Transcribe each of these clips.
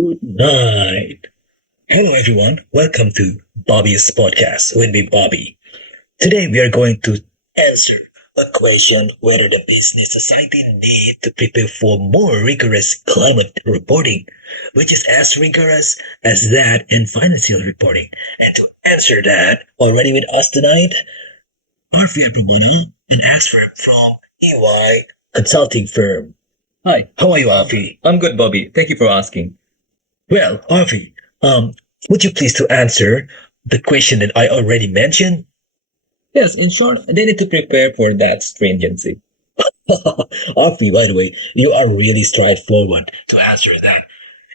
Good night. Hello, everyone. Welcome to Bobby's podcast with me, Bobby. Today, we are going to answer a question whether the business society need to prepare for more rigorous climate reporting, which is as rigorous as that in financial reporting. And to answer that, already with us tonight, Arfi Abramana, an expert from EY consulting firm. Hi, How are you, Arfi? I'm good, Bobby. Thank you for asking. Well, Avi, would you please to answer the question that I already mentioned? Yes, in short, they need to prepare for that stringency. Avi, by the way, you are really straightforward to answer that.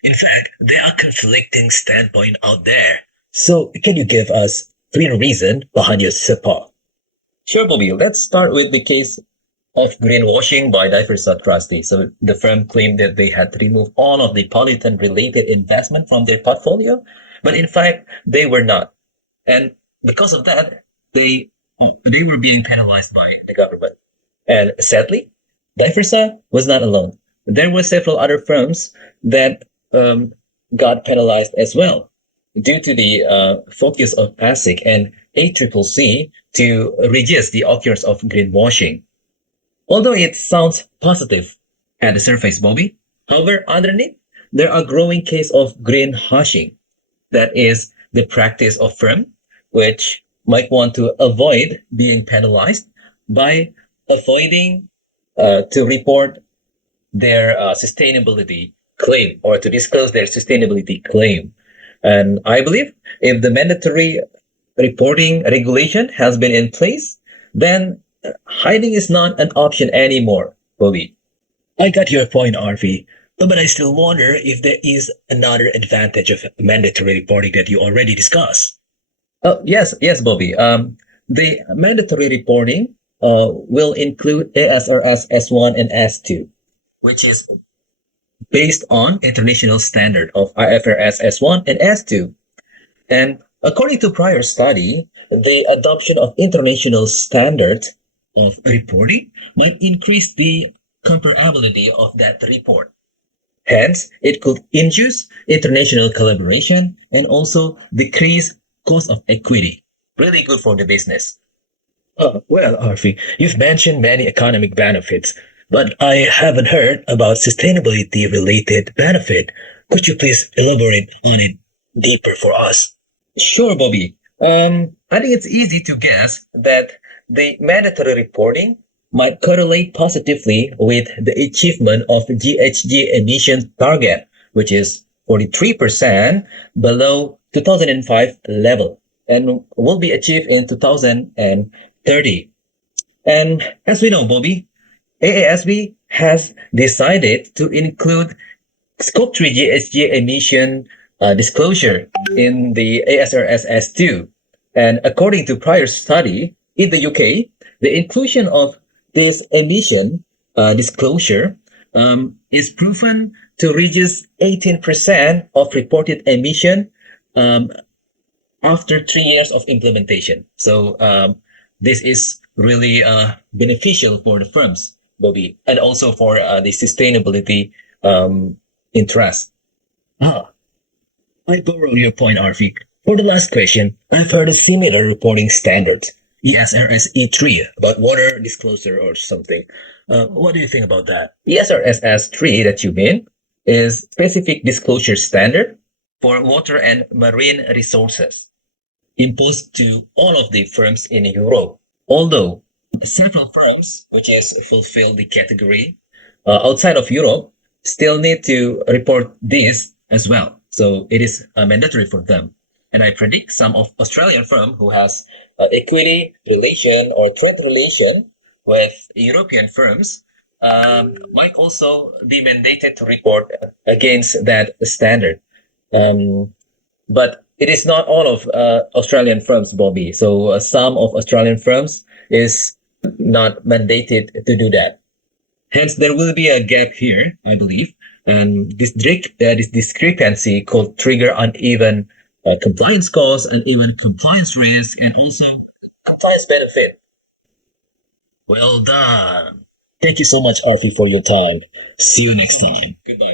In fact, there are conflicting standpoint out there. So, can you give us three reasons behind your support? Sure, Bobby. Let's start with the case of greenwashing by Diversa Trustee. So the firm claimed that they had to remove all of the pollutant-related investment from their portfolio, but in fact, they were not. And because of that, they were being penalized by the government. And sadly, Diversa was not alone. There were several other firms that got penalized as well due to the focus of ASIC and ACCC to reduce the occurrence of greenwashing. Although it sounds positive at the surface, Bobby, however, underneath, there are growing cases of greenwashing. That is the practice of firm which might want to avoid being penalized by avoiding to report their sustainability claim or to disclose their sustainability claim. And I believe if the mandatory reporting regulation has been in place, then hiding is not an option anymore, Bobby. I got your point, RV, but I still wonder if there is another advantage of mandatory reporting that you already discussed. Oh, yes, Bobby. The mandatory reporting will include ASRS S1 and S2, which is based on international standard of IFRS S1 and S2. And according to prior study, the adoption of international standards of reporting might increase the comparability of that report. Hence, it could induce international collaboration and also decrease cost of equity. Really good for the business. Well, Arfi, you've mentioned many economic benefits, but I haven't heard about sustainability related benefit. Could you please elaborate on it deeper for us? Sure, Bobby. I think it's easy to guess that the mandatory reporting might correlate positively with the achievement of GHG emissions target, which is 43% below 2005 level and will be achieved in 2030. And as we know, Bobby, AASB has decided to include Scope 3 GHG emission disclosure in the ASRS S2. And according to prior study in the UK, the inclusion of this emission disclosure is proven to reduce 18% of reported emission um, after 3 years of implementation. So this is really beneficial for the firms, Bobby, and also for the sustainability interest. Ah, I borrow your point, Arfi. For the last question, I've heard a similar reporting standard, ESRS E3, about water disclosure or something. What do you think about that? ESRSS3 that you mean is specific disclosure standard for water and marine resources imposed to all of the firms in Europe. Although several firms, which is fulfill the category outside of Europe, still need to report this as well. So it is mandatory for them. And I predict some of Australian firm who has equity relation or trade relation with European firms might also be mandated to report against that standard. Um, but it is not all of Australian firms, Bobby. So some of Australian firms is not mandated to do that. Hence, there will be a gap here, I believe, and this discrepancy could trigger uneven compliance costs, uneven compliance risk, and also compliance benefit. Well done. Thank you so much, Arfi, for your time. See you next time. Goodbye.